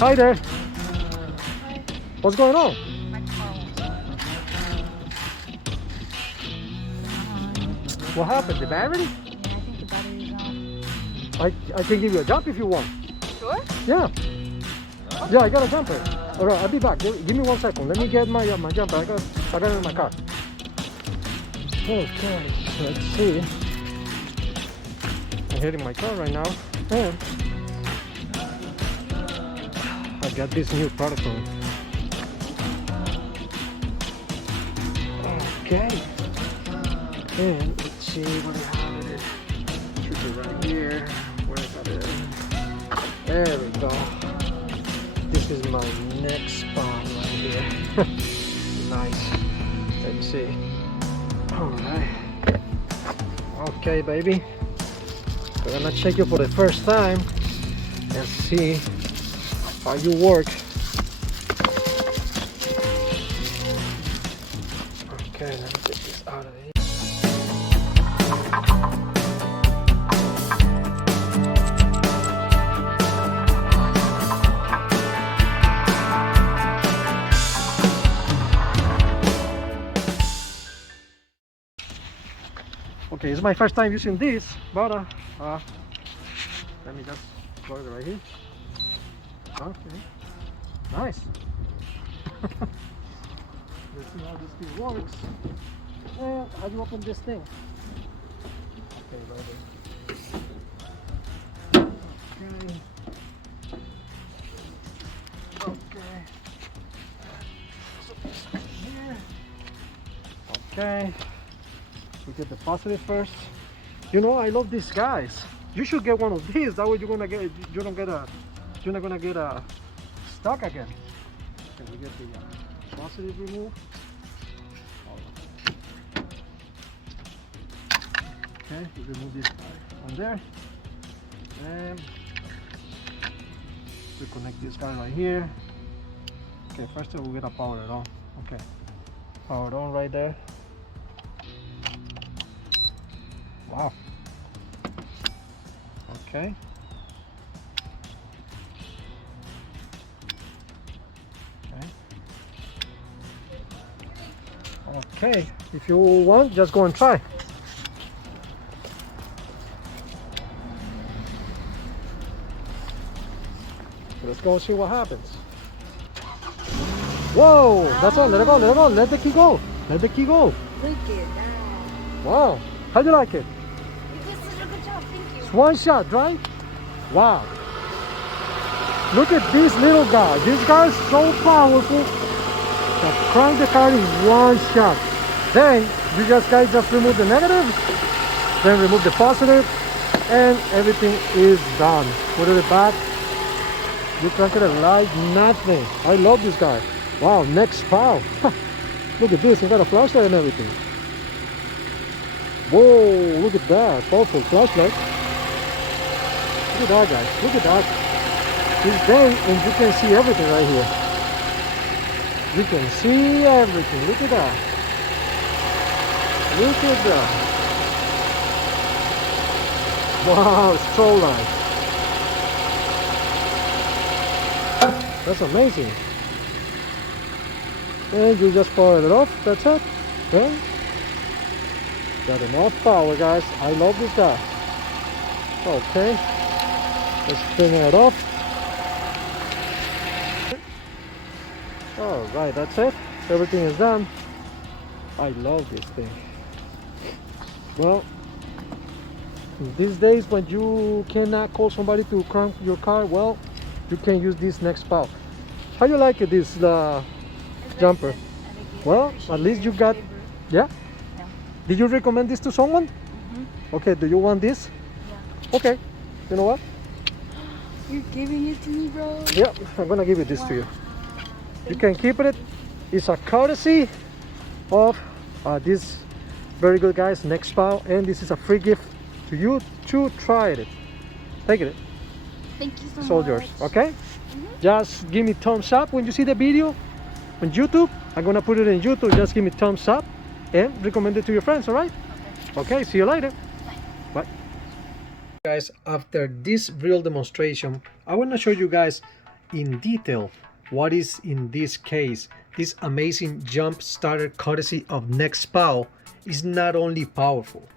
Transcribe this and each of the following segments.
Hi there. Hi. What's going on? My car won't start. What happened? The battery? Yeah, I think the battery's off. I can give you a jump if you want. Sure? Yeah. Yeah, I got a jumper. All right, I'll be back. Give me 1 second. Let me get my jumper. I got it in my car. Okay, let's see. I'm hitting my car right now, and I got this new product on. Okay, and let's see what I have it. Should be right here. Where is it? There we go. This is my Nexpow right here. Nice. Let's see. All right. Okay, baby. We're gonna check you for the first time and see how you work. Okay, let me get this out of here. Okay, it's my first time using this, but let me just plug it right here. Okay, nice. Let's see how this thing works. And how do you open this thing? Okay, right there. Okay. Okay. So this right here. Okay. We get the positive first. You know, I love these guys. You should get one of these. That way you're not gonna get stuck again. Okay, we get the positive removed. Okay, we remove this guy on there, and we connect this guy right here. Okay, first we're gonna power it on. Okay, power it on right there. Wow. Okay. Okay. If you want, just go and try. Let's go and see what happens. Whoa! That's all. Let it go. Let it go. Let the key go. Let the key go. Look at that. Wow. How do you like it? You did such a good job. Thank you. It's one shot, right? Wow. Look at this little guy. This guy is so powerful. That crank the car in one shot. Then you guys just remove the negative, then remove the positive, and everything is done. Put it back. You crank it like nothing. I love this guy. Wow, Nexpow. Look at this. It's got a flashlight and everything. Whoa, look at that. Powerful flashlight. Look at that, guys. Look at that. It's day and you can see everything right here. You can see everything. Look at that. Look at that. Wow, so nice. That's amazing. And you just power it off. That's it. Okay. Got enough power, guys. I love this guy. Okay. Let's turn it off. Alright, that's it. Everything is done. I love this thing. Well, these days when you cannot call somebody to crank your car, well, you can use this Nexpow. How you like it, this jumper? Well, at least you got, yeah? Yeah. Did you recommend this to someone? Mm-hmm. Okay, do you want this? Yeah. Okay, you know what? You're giving it to me, bro? Yeah, I'm gonna give it this to you. You can keep it. It's a courtesy of this very good guys, Nexpow, and this is a free gift to you to try it. Take it. Thank you so It's much. all yours, okay? Just give me thumbs up when you see the video on YouTube. I'm gonna put it in YouTube. Just give me thumbs up and recommend it to your friends, all right? Okay, see you later. Bye. Guys, after this real demonstration, I want to show you guys in detail what is in this case. This amazing jump starter courtesy of Nexpow is not only powerful,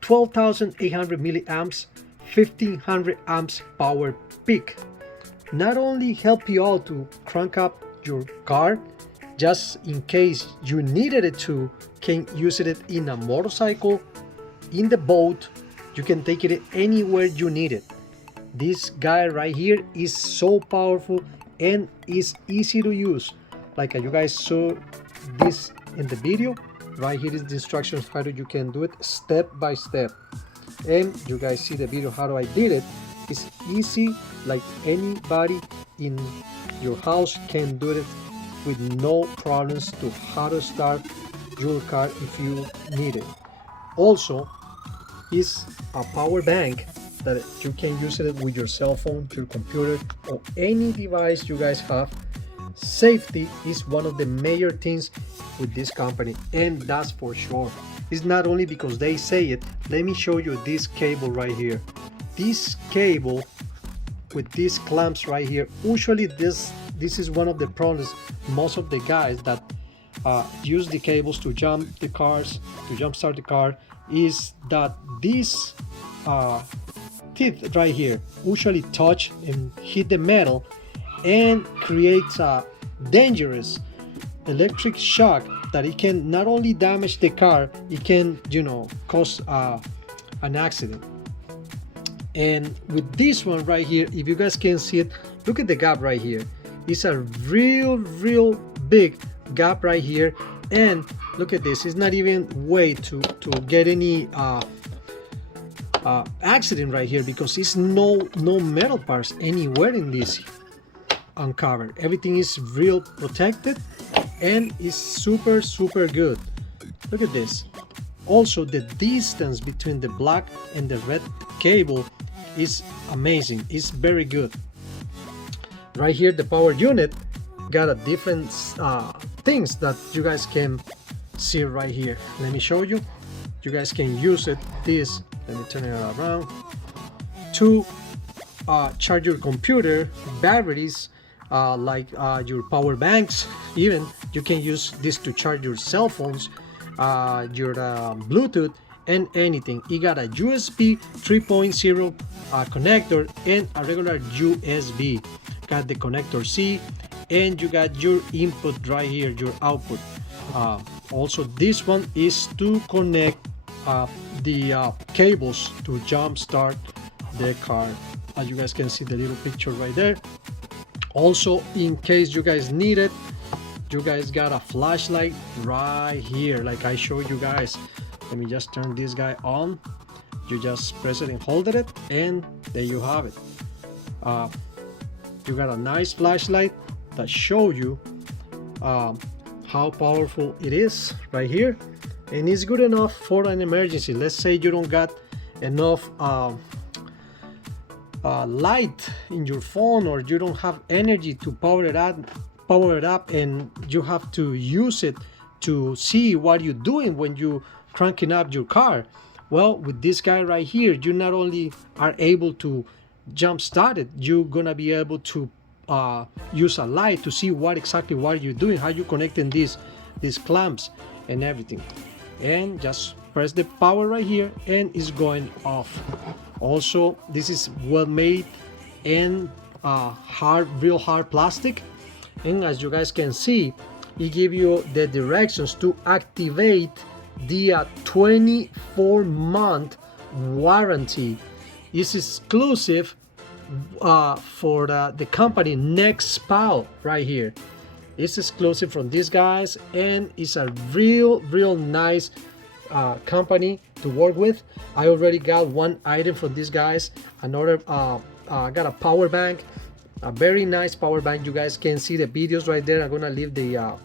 12,800 milliamps, 1500 amps power peak. Not only help you all to crank up your car, just in case you needed it to, can use it in a motorcycle, in the boat, you can take it anywhere you need it. This guy right here is so powerful and is easy to use. Like you guys saw this in the video, right here is the instructions how you can do it step by step. And you guys see the video how I did it. It's easy, like anybody in your house can do it with no problems to how to start your car if you need it. Also, is a power bank that you can use it with your cell phone, your computer, or any device you guys have. Safety is one of the major things with this company, and that's for sure. It's not only because they say it. Let me show you this cable right here. This cable with these clamps right here, usually this is one of the problems most of the guys that use the cables to jump start the car, is that these teeth right here usually touch and hit the metal and creates a dangerous electric shock that it can not only damage the car, it can, you know, cause an accident. And with this one right here, if you guys can see it, look at the gap right here. It's a real big gap right here, and look at this. It's not even way to get any accident right here, because it's no metal parts anywhere in this uncovered. Everything is real protected and is super good. Look at this. Also, the distance between the black and the red cable is amazing. It's very good. Right here, the power unit got a different things that you guys can see right here. Let me show you. You guys can use it. This, let me turn it around, to charge your computer, batteries, like your power banks. Even you can use this to charge your cell phones, your Bluetooth, and anything. It got a USB 3.0 connector and a regular USB. Got the connector C, and you got your input right here, your output. Also, this one is to connect the cables to jump start the car. As you guys can see the little picture right there. Also, in case you guys need it, you guys got a flashlight right here, like I showed you guys. Let me just turn this guy on. You just press it and hold it, and there you have it. You got a nice flashlight that show you how powerful it is right here, and it's good enough for an emergency. Let's say you don't got enough light in your phone, or you don't have energy to power it up, and you have to use it to see what you're doing when you cranking up your car. Well, with this guy right here, you not only are able to jump start it, you're gonna be able to use a light to see what you're doing, how you connecting these clamps and everything. And just press the power right here, and it's going off. Also, this is well made and real hard plastic, and as you guys can see, it gives you the directions to activate the 24-month warranty. It's exclusive for the company Nexpow right here. It's exclusive from these guys, and it's a real nice company to work with. I already got one item from these guys. Another got a power bank, a very nice power bank. You guys can see the videos right there. I'm gonna leave the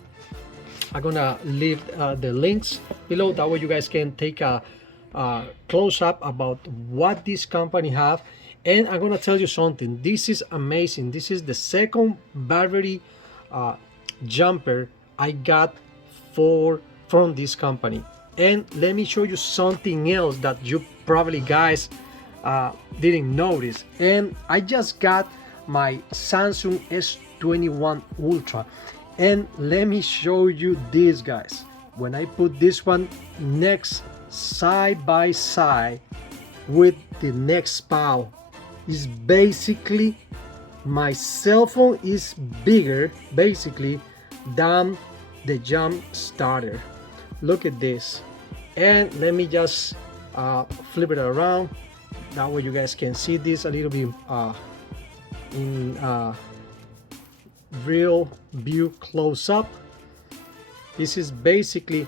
links below, that way you guys can take a close up about what this company have. And I'm gonna tell you something, this is amazing. This is the second battery jumper I got from this company. And let me show you something else that you probably guys didn't notice. And I just got my Samsung S21 Ultra. And let me show you this, guys. When I put this one next side by side with the Nexpow, is basically my cell phone is bigger basically than the jump starter. Look at this. And let me just flip it around, that way you guys can see this a little bit in real view close up. This is basically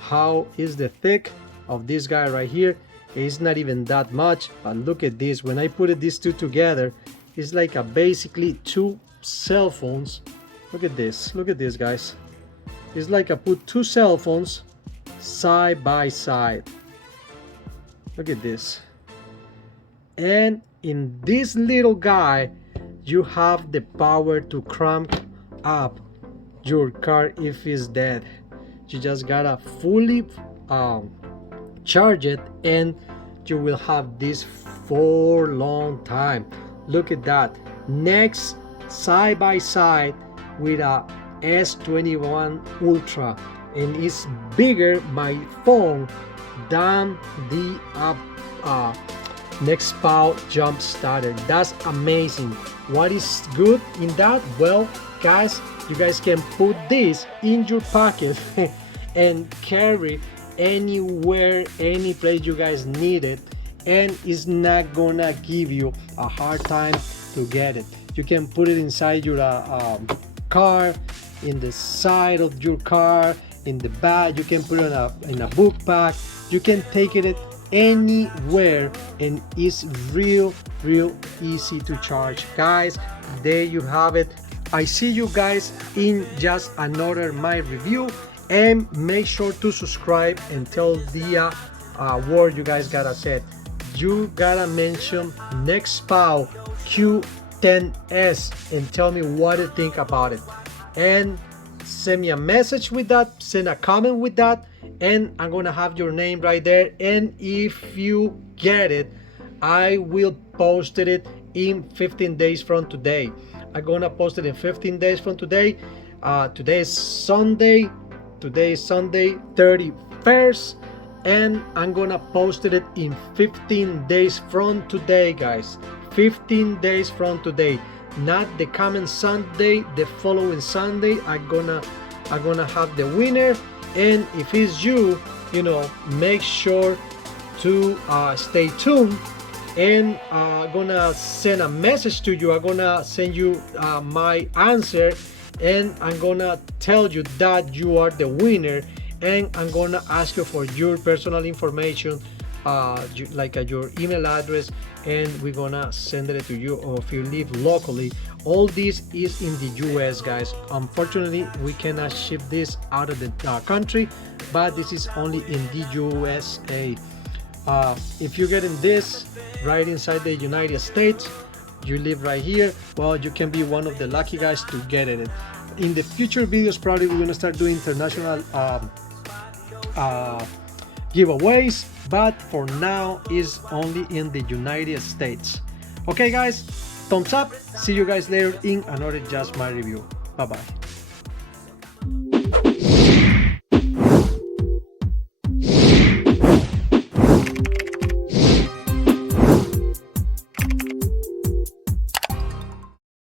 how is the thick of this guy right here. It's not even that much, but look at this. When I put these two together, it's like a basically two cell phones. Look at this guys. It's like I put two cell phones side by side. Look at this. And in this little guy you have the power to crank up your car if it's dead. You just gotta fully charge it and you will have this for a long time. Look at that. Next, side by side with a S21 Ultra, and it's bigger my phone than the Nexpow jump starter. That's amazing. What is good in that? Well, guys, you guys can put this in your pocket and carry anywhere, any place you guys need it, and it's not gonna give you a hard time to get it. You can put it inside your car, in the side of your car, in the back. You can put it in a book bag. You can take it anywhere, and it's real easy to charge. Guys, there you have it. I see you guys in just another my review, and make sure to subscribe and tell the word you guys gotta say. You gotta mention Nexpow Q10S and tell me what you think about it, and send me a message with that, send a comment with that, and I'm gonna have your name right there. And if you get it, I will post it in 15 days from today. I'm gonna post it in 15 days from today. Today is Sunday 31st, and I'm gonna post it in 15 days from today, guys. 15 days from today, not the coming Sunday, the following Sunday. I'm gonna have the winner. And if it's you, make sure to stay tuned, and I'm gonna send a message to you. I'm gonna send you my answer, and I'm gonna tell you that you are the winner, and I'm gonna ask you for your personal information, like your email address, and we're gonna send it to you. Or if you live locally, all this is in the US, guys. Unfortunately, we cannot ship this out of the country, but this is only in the USA. If you're getting this right inside the United States, you live right here, well, you can be one of the lucky guys to get it. In the future videos, probably we're gonna start doing international giveaways, but for now is only in the United States. Okay, guys, thumbs up. See you guys later in another Just My Review. Bye bye.